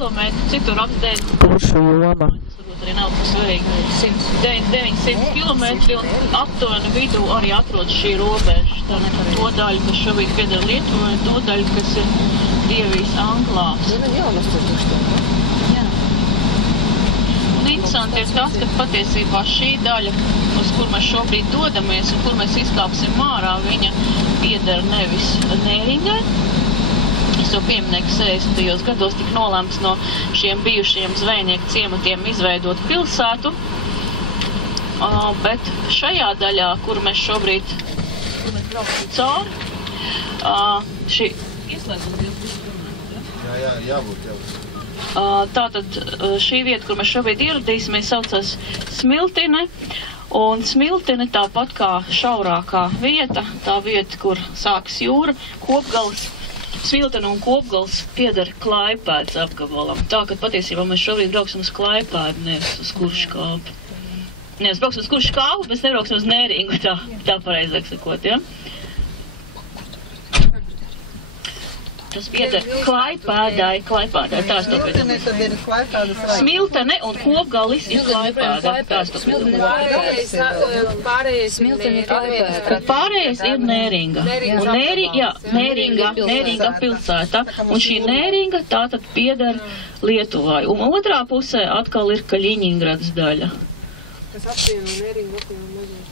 Citur apdēļ. Plaša joma. Tas varbūt arī nav svarīgi. 900 kilometri un aptuveni vidū arī atrodas šī robeža. Tā nekad to daļu, kas šobrīd pieder Lietuvai, to daļu, kas ir Krievijas anklāvs. Jā. Un interesanti ir tas, ka patiesībā šī daļa, uz kur mēs šobrīd dodamies un kur mēs izkāpsim ārā, viņa pieder nevis Nēringai. Es jau pieminēju, ka 60. gados tika nolēmts no šiem bijušiem zvejnieku ciematiem izveidot pilsētu, bet šajā daļā, kur mēs šobrīd brauksim cauri, šī ieslēdzums jābūt. Tātad šī vieta, kur mēs šobrīd ieradīsimies, saucas Smiltine, un Smiltine tāpat kā šaurākā vieta, tā vieta, kur sākas jūra, Kopgals, Smiltene un Kopgals pieder Klaipēdas apgabalam. Tā, ka patiesībā mēs šobrīd brauksim uz Klaipēdu, nevis uz Kurškāpu. Nevis brauksim uz Kurškāpu, mēs nebrauksim uz Nēringu, tā pareizāk sakot, ja? Tas pieder Klaipēdai, tā es to piedomāju. Smiltene un Kopgalis ir Klaipēdā, tā es to piedomāju. Pārējais ir Nēringa. Un Nēringa pilsēta. Un šī Nēringa tātad pieder Lietuvai. Un otrā pusē atkal ir Kaļiņingradas daļa. Kas apvieno Nēringu, apvieno mazos.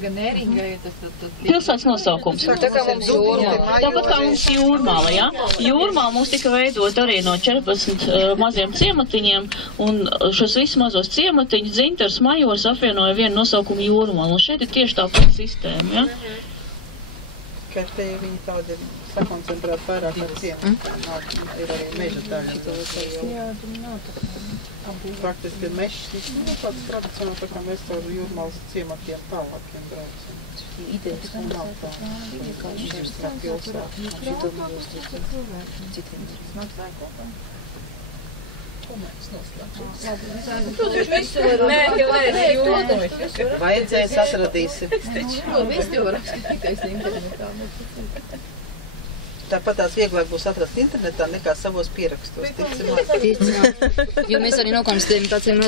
Gan Nēringa ir tas pilsētas nosaukums. Tā kā mums Jūrmāla. Tāpat kā mums Jūrmāla, jā. Jūrmāla mums tika veidot arī no 14 maziem ciematiņiem, un šos visus mazos ciematiņus Dzintars Majors apvienoja vienu nosaukumu Jūrmāla, un šeit ir tieši tā pati sistēma, jā. Ka te viņi tādi sakoncentrēt vairāk ar ciematu. Ir arī meža daļa. Jā, nav tā. Praktiski ir mežs, tāds tradicionāli, tā kā mēs caur Jūrmālas ciematiem tālākiem braucam. Idejas nav tā. Tā pilsēta. Ko mēs noslēgsim? Nē, jau neesmu. Vajadzēs atradīsim. Viss jau var apskatīties internetā. Tāpat tās vieglāk būs atrast internetā nekā savos pierakstos. Jo mēs arī nokonstatējam, tāds ir